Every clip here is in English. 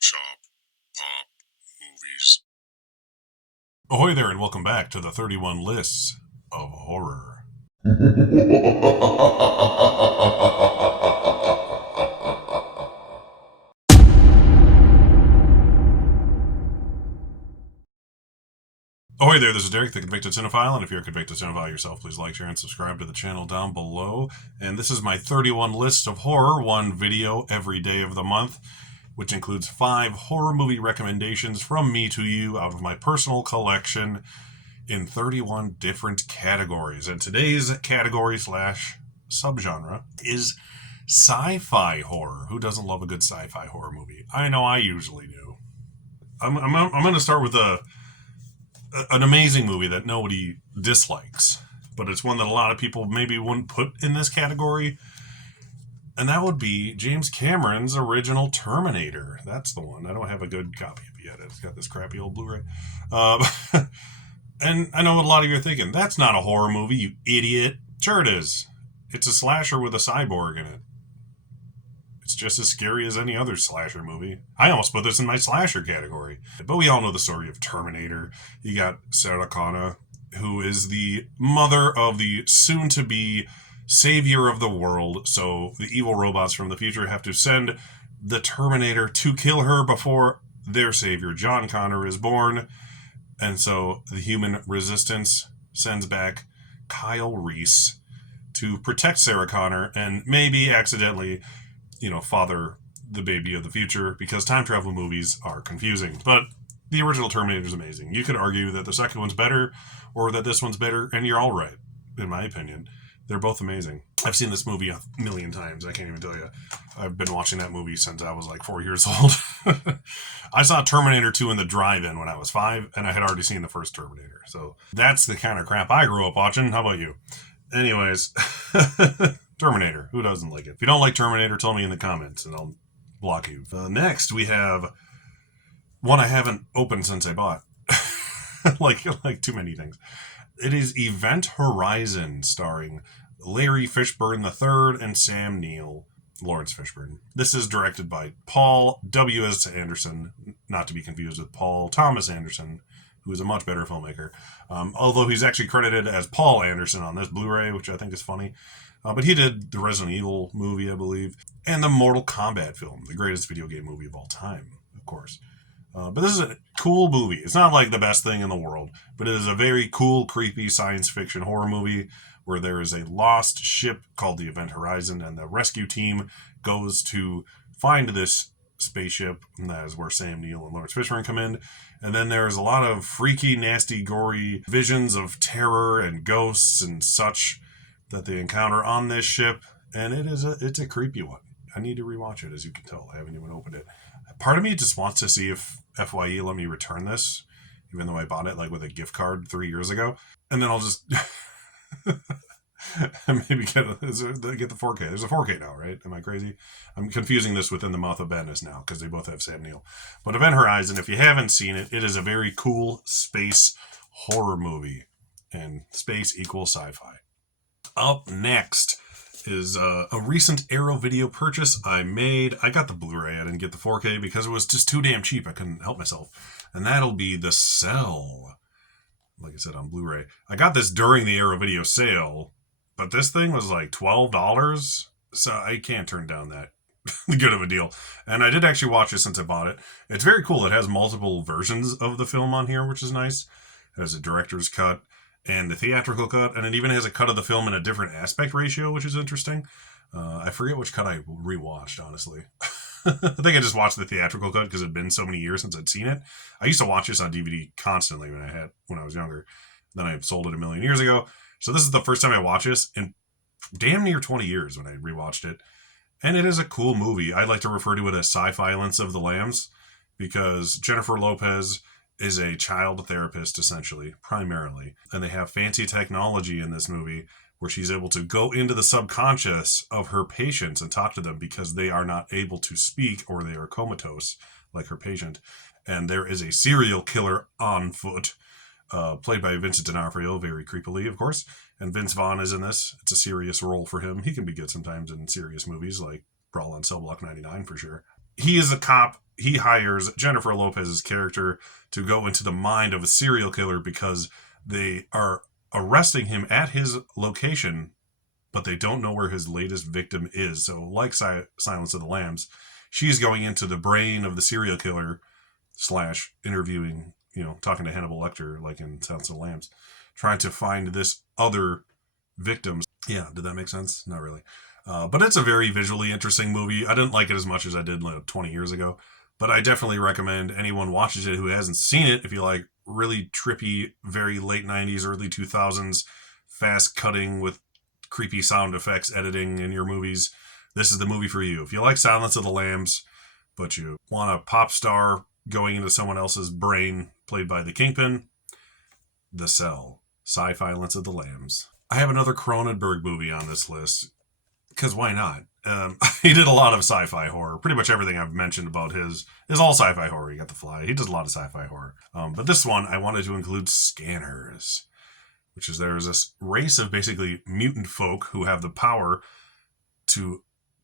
shop, pop, movies. Ahoy there, and welcome back to the 31 Lists of Horror. Ahoy there, this is Derek, the Convicted Cinephile, and if you're a Convicted Cinephile yourself, please like, share, and subscribe to the channel down below. And this is my 31 List of Horror, one video every day of the month, which includes 5 horror movie recommendations from me to you out of my personal collection in 31 different categories. And today's category slash subgenre is sci-fi horror. Who doesn't love a good sci-fi horror movie? I know I usually do. I'm going to start with an amazing movie that nobody dislikes, but it's one that a lot of people maybe wouldn't put in this category, and that would be James Cameron's original Terminator. That's the one. I don't have a good copy of it yet. It's got this crappy old Blu-ray. And I know what a lot of you are thinking. That's not a horror movie, you idiot. Sure it is. It's a slasher with a cyborg in it. It's just as scary as any other slasher movie. I almost put this in my slasher category. But we all know the story of Terminator. You got Sarah Connor, who is the mother of the soon-to-be savior of the world. So the evil robots from the future have to send the Terminator to kill her before their savior, John Connor, is born. And so the human resistance sends back Kyle Reese to protect Sarah Connor and maybe accidentally, father the baby of the future, because time travel movies are confusing. But the original Terminator is amazing. You could argue that the second one's better or that this one's better, and you're all right, in my opinion. They're both amazing. I've seen this movie a million times. I can't even tell you. I've been watching that movie since I was like 4 years old. I saw Terminator 2 in the drive-in when I was 5, and I had already seen the first Terminator. So that's the kind of crap I grew up watching. How about you? Anyways, Terminator. Who doesn't like it? If you don't like Terminator, tell me in the comments, and I'll block you. Next, we have one I haven't opened since I bought. like too many things. It is Event Horizon, starring Larry Fishburne III and Sam Neill, Lawrence Fishburne. This is directed by Paul W.S. Anderson, not to be confused with Paul Thomas Anderson, who is a much better filmmaker. Although he's actually credited as Paul Anderson on this Blu-ray, which I think is funny. But he did the Resident Evil movie, I believe, and the Mortal Kombat film, the greatest video game movie of all time, of course. But this is a cool movie. It's not like the best thing in the world, but it is a very cool, creepy science fiction horror movie where there is a lost ship called the Event Horizon, and the rescue team goes to find this spaceship, and that is where Sam Neill and Lawrence Fishburne come in. And then there's a lot of freaky, nasty, gory visions of terror and ghosts and such that they encounter on this ship, and it's a creepy one. I need to rewatch it, as you can tell. I haven't even opened it. Part of me just wants to see if FYE let me return this, even though I bought it with a gift card 3 years ago, and then I'll just maybe get the 4K. There's a 4K now, right? Am I crazy? I'm confusing this with In the Mouth of Madness now because they both have Sam Neill. But Event Horizon, if you haven't seen it, it is a very cool space horror movie, and space equals sci-fi. Up next is a recent Arrow video purchase I made. I got the Blu-ray. I didn't get the 4K because it was just too damn cheap. I couldn't help myself. And that'll be The Cell. Like I said, on Blu-ray. I got this during the Arrow video sale, but this thing was like $12, so I can't turn down that good of a deal. And I did actually watch it since I bought it. It's very cool. It has multiple versions of the film on here, which is nice. It has a director's cut and the theatrical cut, and it even has a cut of the film in a different aspect ratio, which is interesting. I forget which cut I rewatched, honestly. I think I just watched the theatrical cut because it had been so many years since I'd seen it. I used to watch this on DVD constantly when I was younger. Then I sold it a million years ago. So this is the first time I watched this in damn near 20 years when I rewatched it. And it is a cool movie. I like to refer to it as Sci-Fi Silence of the Lambs because Jennifer Lopez is a child therapist, essentially, primarily. And they have fancy technology in this movie where she's able to go into the subconscious of her patients and talk to them because they are not able to speak or they are comatose, like her patient. And there is a serial killer on foot, played by Vincent D'Onofrio, very creepily, of course. And Vince Vaughn is in this. It's a serious role for him. He can be good sometimes in serious movies, like Brawl on Cell Block 99, for sure. He is a cop he hires Jennifer Lopez's character to go into the mind of a serial killer because they are arresting him at his location, but they don't know where his latest victim is. So, like Silence of the Lambs, she's going into the brain of the serial killer slash interviewing, talking to Hannibal Lecter, like in Silence of the Lambs, trying to find this other victim. Yeah, did that make sense? Not really. But it's a very visually interesting movie. I didn't like it as much as I did 20 years ago, but I definitely recommend anyone watches it who hasn't seen it. If you like really trippy, very late 90s, early 2000s, fast cutting with creepy sound effects editing in your movies, this is the movie for you. If you like Silence of the Lambs, but you want a pop star going into someone else's brain, played by the Kingpin, The Cell, Sci-Fi Silence of the Lambs. I have another Cronenberg movie on this list, because why not? He did a lot of sci-fi horror. Pretty much everything I've mentioned about his is all sci-fi horror. You got The Fly. He does a lot of sci-fi horror. But this one, I wanted to include Scanners, which is there's this race of basically mutant folk who have the power to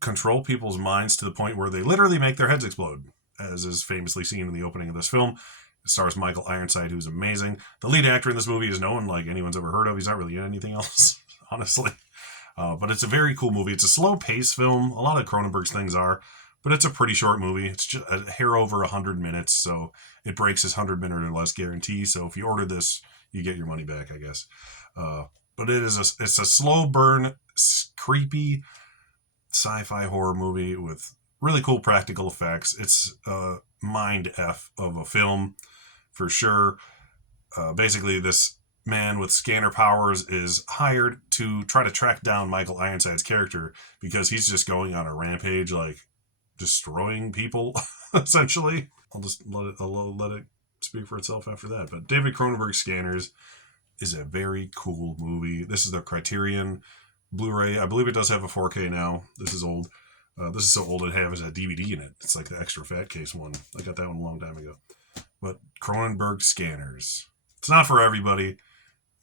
control people's minds to the point where they literally make their heads explode, as is famously seen in the opening of this film. It stars Michael Ironside, who's amazing. The lead actor in this movie is no one like anyone's ever heard of. He's not really in anything else, honestly. But it's a very cool movie. It's a slow-paced film. A lot of Cronenberg's things are, but it's a pretty short movie. It's just a hair over 100 minutes, so it breaks his 100-minute or less guarantee. So if you order this, you get your money back, I guess. But it's a slow burn, creepy sci-fi horror movie with really cool practical effects. It's a mind F of a film, for sure. Basically, this man with scanner powers is hired to try to track down Michael Ironside's character because he's just going on a rampage, like destroying people, essentially. I'll just let it speak for itself after that. But David Cronenberg's Scanners is a very cool movie. This is the Criterion Blu-ray. I believe it does have a 4K now. This is old. This is so old it has a DVD in it. It's like the extra fat case one. I got that one a long time ago. But Cronenberg Scanners. It's not for everybody,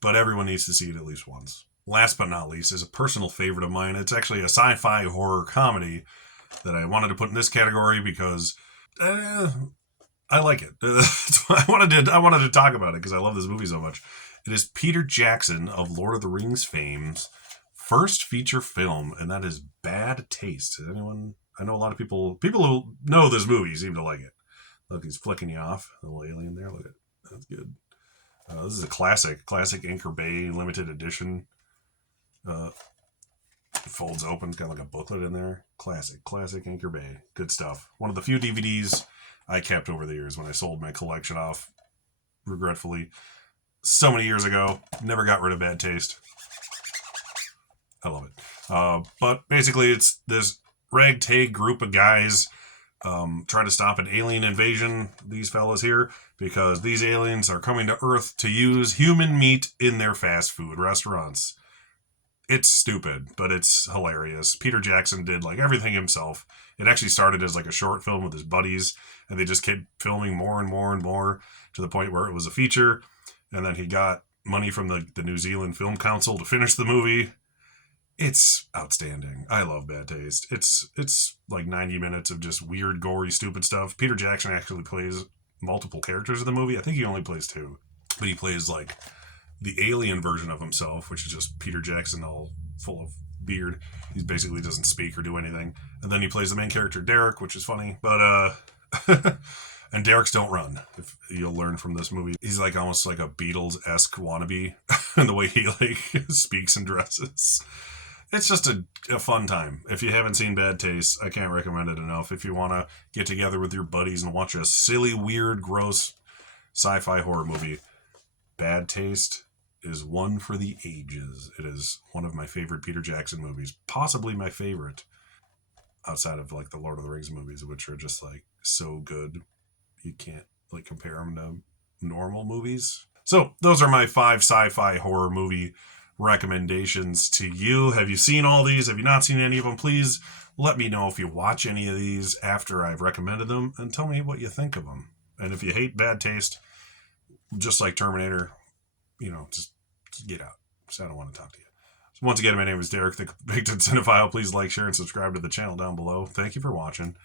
but everyone needs to see it at least once. Last but not least is a personal favorite of mine. It's actually a sci-fi horror comedy that I wanted to put in this category because I like it. I wanted to talk about it because I love this movie so much. It is Peter Jackson of Lord of the Rings fame's first feature film, and that is Bad Taste. Anyone? I know a lot of people who know this movie seem to like it. Look, he's flicking you off. A little alien there. Look at that's good. This is a classic Anchor Bay limited edition. It folds open. It's got like a booklet in there. Classic Anchor Bay. Good stuff. One of the few DVDs I kept over the years when I sold my collection off, regretfully, so many years ago. Never got rid of Bad Taste. I love it. But basically, it's this ragtag group of guys trying to stop an alien invasion, these fellas here, because these aliens are coming to Earth to use human meat in their fast food restaurants. It's stupid, but it's hilarious. Peter Jackson did like everything himself. It actually started as like a short film with his buddies, and they just kept filming more and more and more to the point where it was a feature. And then he got money from the New Zealand Film Council to finish the movie. It's outstanding. I love Bad Taste. It's like 90 minutes of just weird, gory, stupid stuff. Peter Jackson actually plays multiple characters in the movie. I think he only plays two. But he plays like the alien version of himself, which is just Peter Jackson all full of beard. He basically doesn't speak or do anything. And then he plays the main character, Derek, which is funny. But, and Derek's don't run, if you'll learn from this movie. He's like almost like a Beatles-esque wannabe in the way he like speaks and dresses. It's just a fun time. If you haven't seen Bad Taste, I can't recommend it enough. If you want to get together with your buddies and watch a silly, weird, gross sci-fi horror movie, Bad Taste is one for the ages. It is one of my favorite Peter Jackson movies, possibly my favorite, outside of like the Lord of the Rings movies, which are just like so good. You can't like compare them to normal movies. So those are my 5 sci-fi horror movie recommendations to you. Have you seen all these? Have you not seen any of them? Please let me know if you watch any of these after I've recommended them, and tell me what you think of them. And if you hate Bad Taste, just like Terminator, just get out. So I don't want to talk to you. So once again, my name is Derek, the Convicted Cinephile. Please like, share, and subscribe to the channel down below. Thank you for watching,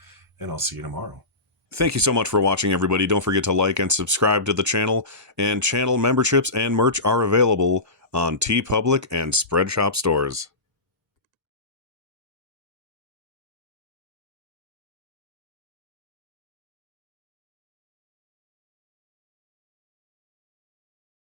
and I'll see you tomorrow. Thank you so much for watching, everybody. Don't forget to like and subscribe to the channel, and channel memberships and merch are available on TeePublic and Spreadshop stores.